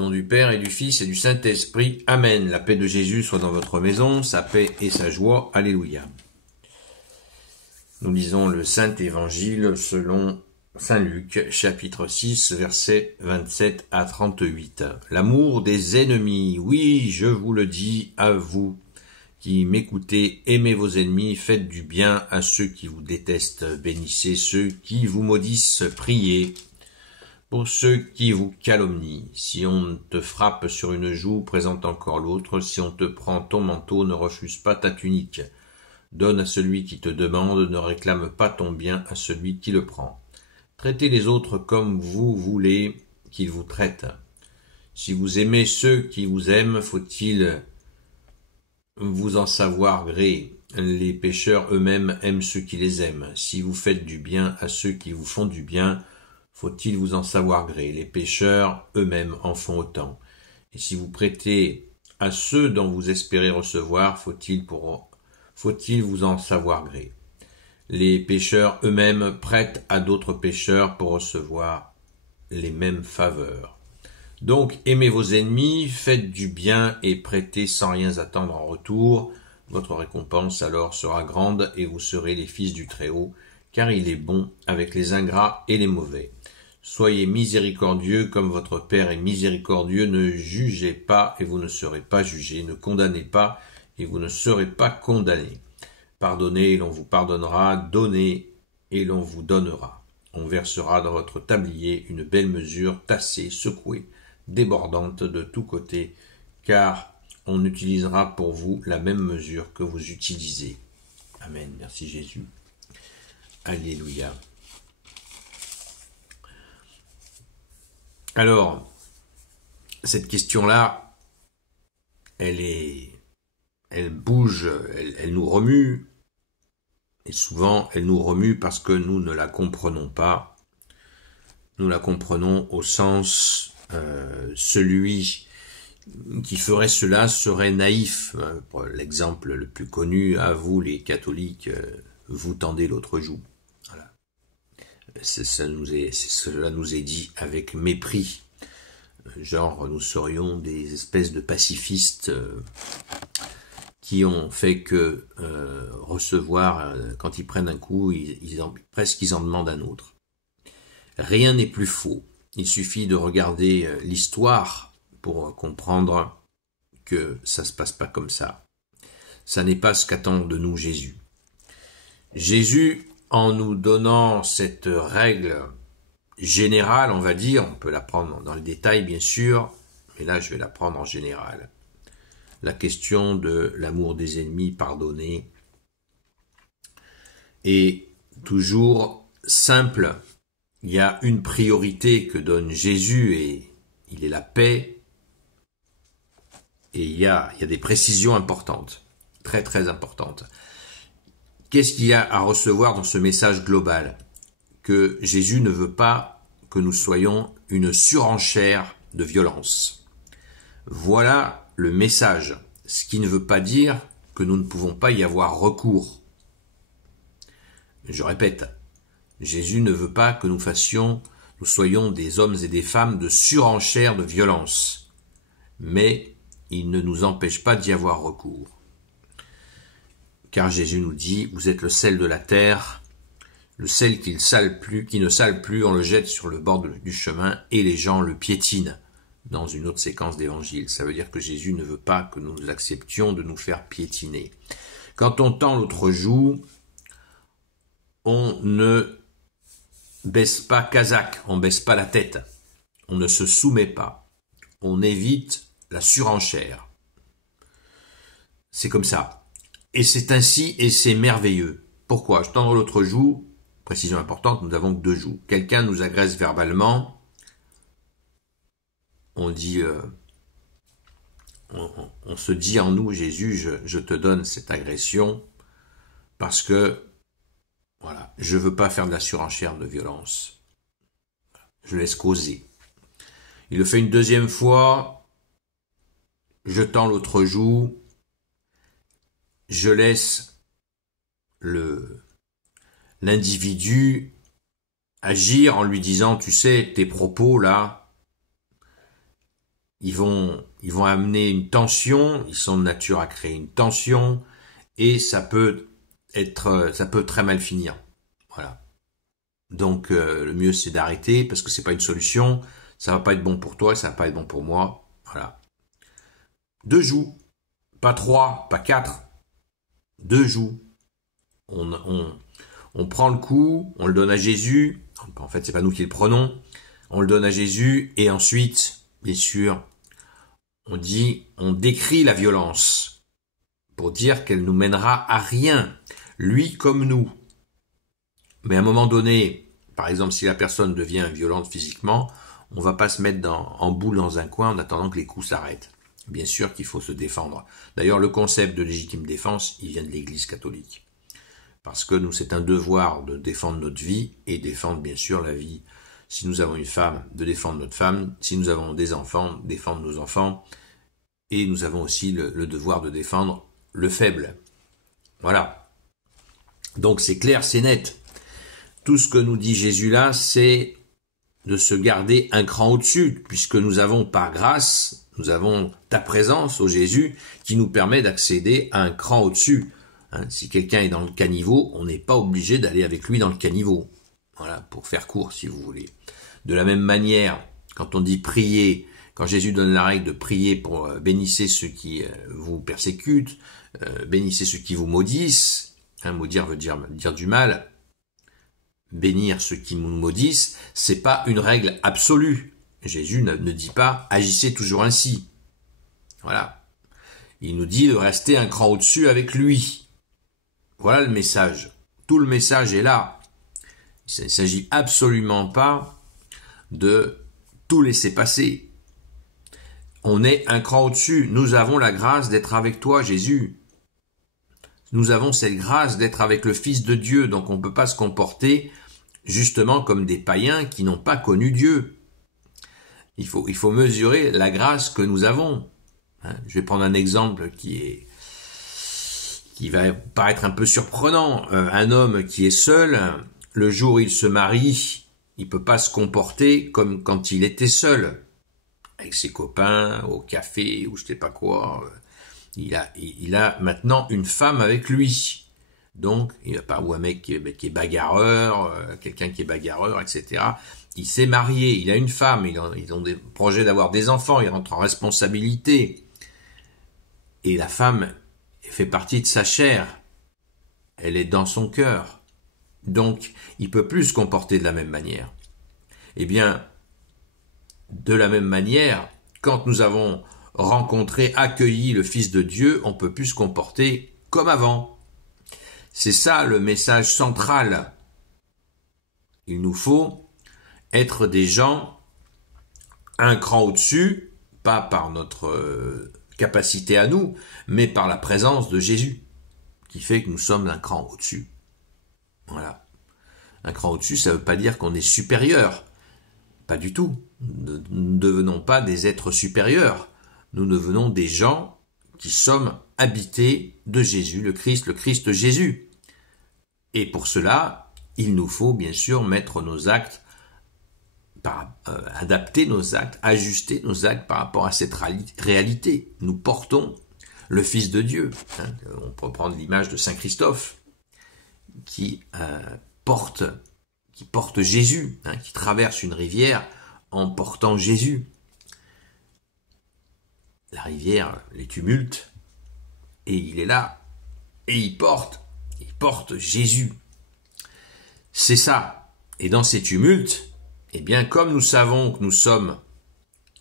Au nom du Père et du Fils et du Saint-Esprit. Amen. La paix de Jésus soit dans votre maison, sa paix et sa joie. Alléluia. Nous lisons le Saint-Évangile selon Saint Luc, chapitre 6, versets 27 à 38. L'amour des ennemis. Oui, je vous le dis à vous qui m'écoutez, aimez vos ennemis, faites du bien à ceux qui vous détestent, bénissez ceux qui vous maudissent, priez pour ceux qui vous calomnient. Si on te frappe sur une joue, présente encore l'autre. Si on te prend ton manteau, ne refuse pas ta tunique. Donne à celui qui te demande, ne réclame pas ton bien à celui qui le prend. Traitez les autres comme vous voulez qu'ils vous traitent. Si vous aimez ceux qui vous aiment, faut-il vous en savoir gré. Les pécheurs eux-mêmes aiment ceux qui les aiment. Si vous faites du bien à ceux qui vous font du bien, faut-il vous en savoir gré. Les pécheurs eux-mêmes en font autant. Et si vous prêtez à ceux dont vous espérez recevoir, faut-il vous en savoir gré. Les pécheurs eux-mêmes prêtent à d'autres pécheurs pour recevoir les mêmes faveurs. Donc, aimez vos ennemis, faites du bien et prêtez sans rien attendre en retour. Votre récompense alors sera grande et vous serez les fils du Très-Haut, car il est bon avec les ingrats et les mauvais. Soyez miséricordieux comme votre Père est miséricordieux. Ne jugez pas et vous ne serez pas jugés. Ne condamnez pas et vous ne serez pas condamnés. Pardonnez et l'on vous pardonnera. Donnez et l'on vous donnera. On versera dans votre tablier une belle mesure, tassée, secouée, débordante de tous côtés, car on utilisera pour vous la même mesure que vous utilisez. Amen. Merci Jésus. Alléluia. Alors, cette question-là, elle bouge, elle nous remue, et souvent elle nous remue parce que nous ne la comprenons pas. Nous la comprenons au sens celui qui ferait cela serait naïf. Pour l'exemple le plus connu, à vous les catholiques, vous tendez l'autre joue. Voilà. Cela nous est dit avec mépris. Genre, nous serions des espèces de pacifistes qui ont fait que recevoir, quand ils prennent un coup, presque ils en demandent un autre. Rien n'est plus faux. Il suffit de regarder l'histoire pour comprendre que ça se passe pas comme ça. Ça n'est pas ce qu'attend de nous Jésus. Jésus, en nous donnant cette règle générale, on va dire, on peut la prendre dans le détail bien sûr, mais là je vais la prendre en général. La question de l'amour des ennemis pardonné est toujours simple. Il y a une priorité que donne Jésus et il est la paix. Et il y a des précisions importantes, très très importantes. Qu'est-ce qu'il y a à recevoir dans ce message global? Que Jésus ne veut pas que nous soyons une surenchère de violence. Voilà le message, ce qui ne veut pas dire que nous ne pouvons pas y avoir recours. Je répète, Jésus ne veut pas que nous soyons des hommes et des femmes de surenchère de violence, mais il ne nous empêche pas d'y avoir recours. Car Jésus nous dit, vous êtes le sel de la terre, le sel qui ne sale plus, on le jette sur le bord du chemin et les gens le piétinent. Dans une autre séquence d'évangile. Ça veut dire que Jésus ne veut pas que nous acceptions de nous faire piétiner. Quand on tend l'autre joue, on ne baisse pas casaque, on ne baisse pas la tête, on ne se soumet pas, on évite la surenchère. C'est comme ça. Et c'est ainsi et c'est merveilleux. Pourquoi? Je tends l'autre joue, précision importante, nous n'avons que deux joues. Quelqu'un nous agresse verbalement, on dit, on se dit en nous, Jésus, je te donne cette agression parce que, voilà, je veux pas faire de la surenchère de violence. Je laisse causer. Il le fait une deuxième fois, je tends l'autre joue, je laisse l'individu agir en lui disant, tu sais, tes propos là, ils vont amener une tension, ils sont de nature à créer une tension, et ça peut très mal finir. Voilà. Donc le mieux c'est d'arrêter parce que c'est pas une solution, ça va pas être bon pour toi, ça va pas être bon pour moi. Voilà. 2 joues, pas 3, pas 4, 2 joues. On prend le coup, on le donne à Jésus. En fait, c'est pas nous qui le prenons. On le donne à Jésus et ensuite, bien sûr, on décrit la violence pour dire qu'elle nous mènera à rien, lui comme nous. Mais à un moment donné, par exemple, si la personne devient violente physiquement, on va pas se mettre en boule dans un coin en attendant que les coups s'arrêtent. Bien sûr qu'il faut se défendre. D'ailleurs, le concept de légitime défense, il vient de l'Église catholique. Parce que nous, c'est un devoir de défendre notre vie et défendre, bien sûr, la vie. Si nous avons une femme, de défendre notre femme. Si nous avons des enfants, défendre nos enfants. Et nous avons aussi le devoir de défendre le faible. Voilà. Donc c'est clair, c'est net. Tout ce que nous dit Jésus là, c'est de se garder un cran au-dessus, puisque nous avons par grâce, nous avons ta présence, ô Jésus, qui nous permet d'accéder à un cran au-dessus. Si quelqu'un est dans le caniveau, on n'est pas obligé d'aller avec lui dans le caniveau. Voilà, pour faire court, si vous voulez. De la même manière, quand on dit prier, quand Jésus donne la règle de prier pour bénissez ceux qui vous persécutent, bénissez ceux qui vous maudissent, maudire veut dire du mal, bénir ceux qui nous maudissent, c'est pas une règle absolue. Jésus ne dit pas agissez toujours ainsi. Voilà. Il nous dit de rester un cran au-dessus avec lui. Voilà le message. Tout le message est là. Il ne s'agit absolument pas de tout laisser passer. On est un cran au-dessus. Nous avons la grâce d'être avec toi, Jésus. Nous avons cette grâce d'être avec le Fils de Dieu, donc on ne peut pas se comporter justement comme des païens qui n'ont pas connu Dieu. Il faut mesurer la grâce que nous avons. Je vais prendre un exemple qui va paraître un peu surprenant. Un homme qui est seul, le jour où il se marie, il peut pas se comporter comme quand il était seul, avec ses copains, au café, ou je sais pas quoi. Il a maintenant une femme avec lui. Donc, il n'a pas, ou un mec qui est bagarreur, quelqu'un qui est bagarreur, etc. Il s'est marié, il a une femme, ils ont des projets d'avoir des enfants, il rentre en responsabilité. Et la femme fait partie de sa chair. Elle est dans son cœur. Donc, il peut plus se comporter de la même manière. Eh bien, de la même manière, quand nous avons rencontré, accueilli le Fils de Dieu, on peut plus se comporter comme avant. C'est ça le message central. Il nous faut être des gens un cran au-dessus, pas par notre capacité à nous, mais par la présence de Jésus, qui fait que nous sommes un cran au-dessus. Voilà. Un cran au-dessus, ça ne veut pas dire qu'on est supérieur. Pas du tout. Nous ne devenons pas des êtres supérieurs. Nous devenons des gens qui sommes habités de Jésus, le Christ Jésus. Et pour cela, il nous faut bien sûr mettre nos actes, adapter nos actes, ajuster nos actes par rapport à cette réalité. Nous portons le Fils de Dieu. On peut prendre l'image de Saint Christophe qui porte Jésus, qui traverse une rivière en portant Jésus. La rivière, les tumultes, et il est là, et il porte Jésus. C'est ça. Et dans ces tumultes, eh bien, comme nous savons que nous sommes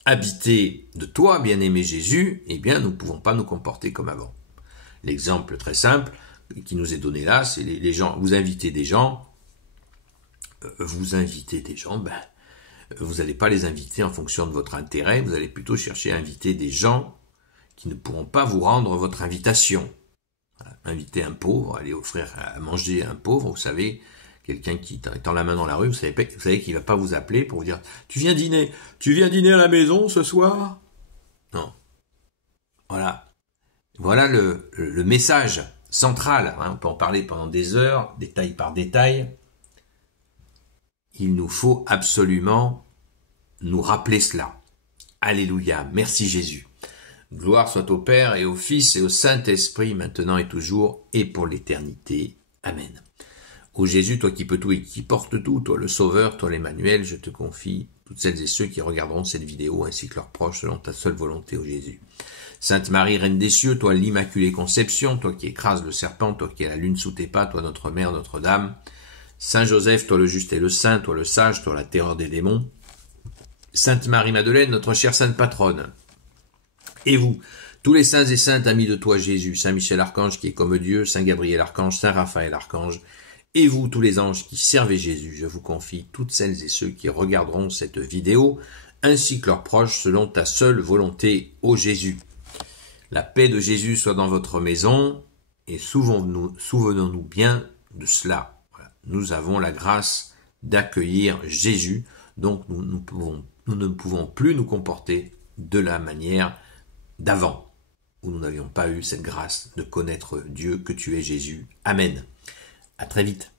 habités de toi, bien-aimé Jésus, eh bien, nous ne pouvons pas nous comporter comme avant. L'exemple très simple qui nous est donné là, c'est les gens, vous invitez des gens, vous n'allez pas les inviter en fonction de votre intérêt, vous allez plutôt chercher à inviter des gens qui ne pourront pas vous rendre votre invitation. Voilà. Inviter un pauvre, aller offrir à manger à un pauvre, vous savez, quelqu'un qui tend la main dans la rue, vous savez qu'il ne va pas vous appeler pour vous dire « Tu viens dîner à la maison ce soir ?» Non. Voilà. Voilà le message central. On peut en parler pendant des heures, détail par détail. Il nous faut absolument nous rappeler cela. Alléluia. Merci Jésus. Gloire soit au Père et au Fils et au Saint-Esprit, maintenant et toujours et pour l'éternité. Amen. Ô Jésus, toi qui peux tout et qui portes tout, toi le Sauveur, toi l'Emmanuel, je te confie toutes celles et ceux qui regarderont cette vidéo ainsi que leurs proches selon ta seule volonté, ô Jésus. Sainte Marie, Reine des cieux, toi l'Immaculée Conception, toi qui écrases le serpent, toi qui as la lune sous tes pas, toi notre Mère, Notre-Dame. Saint Joseph, toi le juste et le saint, toi le sage, toi la terreur des démons. Sainte Marie-Madeleine, notre chère sainte patronne. Et vous, tous les saints et saintes amis de toi Jésus, Saint Michel Archange qui est comme Dieu, Saint Gabriel Archange, Saint Raphaël Archange, et vous, tous les anges qui servez Jésus, je vous confie toutes celles et ceux qui regarderont cette vidéo, ainsi que leurs proches, selon ta seule volonté, ô Jésus. La paix de Jésus soit dans votre maison, et souvenons-nous bien de cela. Voilà. Nous avons la grâce d'accueillir Jésus, donc nous ne pouvons plus nous comporter de la manière d'avant, où nous n'avions pas eu cette grâce de connaître Dieu, que tu es Jésus. Amen. À très vite.